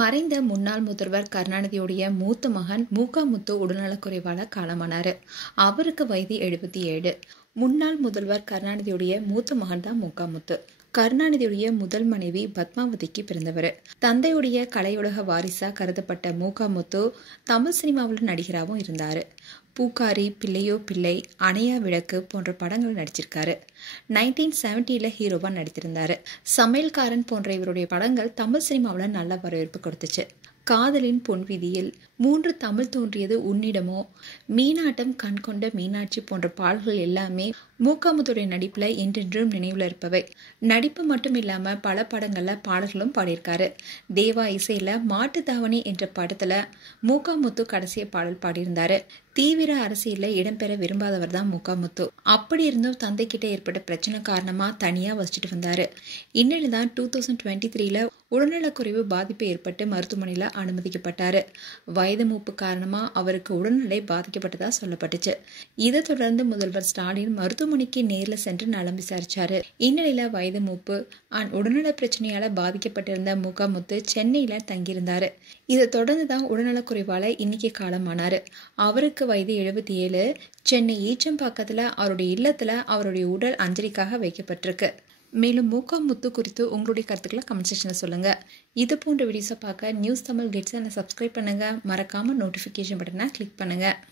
மறைந்த முன்னாள் முதல்வர் கருணாநிதியுடைய மூத்த மகன் முத்து உடல்நலக்குறைவால காலமானாரு. அவருக்கு வயது 77. முன்னாள் முதல்வர் கருணாநிதியுடைய மூத்த மகன் தான் முத்து. கருணாநிதியுடைய முதல் மனைவி பத்மாவதிக்கு பிறந்தவர். தந்தையுடைய கலையுலக வாரிசா கருதப்பட்ட முத்து தமிழ் சினிமாவில் நடிகராகவும் இருந்தாரு. பூக்காரி, பிள்ளையோ பிள்ளை, அணையா விளக்கு போன்ற படங்கள் நடிச்சிருக்காரு. 1970 ஹீரோவா நடித்திருந்தாரு. சமையல்காரன் போன்ற இவருடைய படங்கள் தமிழ் சினிமாவில் நல்ல வரவேற்பு கொடுத்துச்சு. காதலின் பொன்விதியில், 3 தமிழ் தோன்றியது உன்னிடமோ, மீனாட்டம் கண் கொண்ட மீனாட்சி போன்ற பாடல்கள் எல்லாமே முத்துடைய நடிப்புல என்றென்றும் நினைவுல இருப்பவை. நடிப்பு மட்டும் இல்லாம பல படங்கள்ல பாடல்களும் பாடியிருக்காரு. தேவா இசையில மாட்டு தாவணி என்ற படத்துல முத்து கடைசிய பாடல் பாடியிருந்தாரு. தீவிர அரசியல்ல இடம்பெற விரும்பாதவர் தான் முத்து. அப்படி இருந்தும் தந்தை கிட்ட ஏற்பட்ட பிரச்சனை காரணமா தனியா வசிச்சுட்டு வந்தாரு. இந்நிலைதான் 2023 உடல்நலக்குறைவு பாதிப்பு ஏற்பட்டு மருத்துவமனையில அனுமதிக்கப்பட்டாரு. வயது மூப்பு காரணமா அவருக்கு உடல்நிலை பாதிக்கப்பட்டதா சொல்லப்பட்டுச்சு. இதை தொடர்ந்து முதல்வர் ஸ்டாலின் மருத்துவமனைக்கு நேர்ல சென்று நலம் விசாரிச்சாரு. இந்நிலையில வயது மூப்பு உடல்நல பிரச்சனையால பாதிக்கப்பட்டிருந்த முத்து சென்னையில தங்கியிருந்தாரு. இதை தொடர்ந்துதான் உடல்நலக்குறைவால இன்னைக்கு காலமானாரு. அவருக்கு வயது 77. சென்னை ஈச்சம்பாக்கத்துல அவருடைய இல்லத்துல அவருடைய உடல் அஞ்சலிக்காக வைக்கப்பட்டிருக்கு. மேலும் முத்து குறித்து உங்களுடைய கருத்துக்களை கமெண்ட் செக்ஷன்ல சொல்லுங்க. இது போன்ற வீடியோஸை பார்க்க நியூஸ் தமிழ் கெட்ஸ் சப்ஸ்கிரைப் பண்ணுங்க. மறக்காம நோட்டிபிகேஷன் பட்டனை கிளிக் பண்ணுங்க.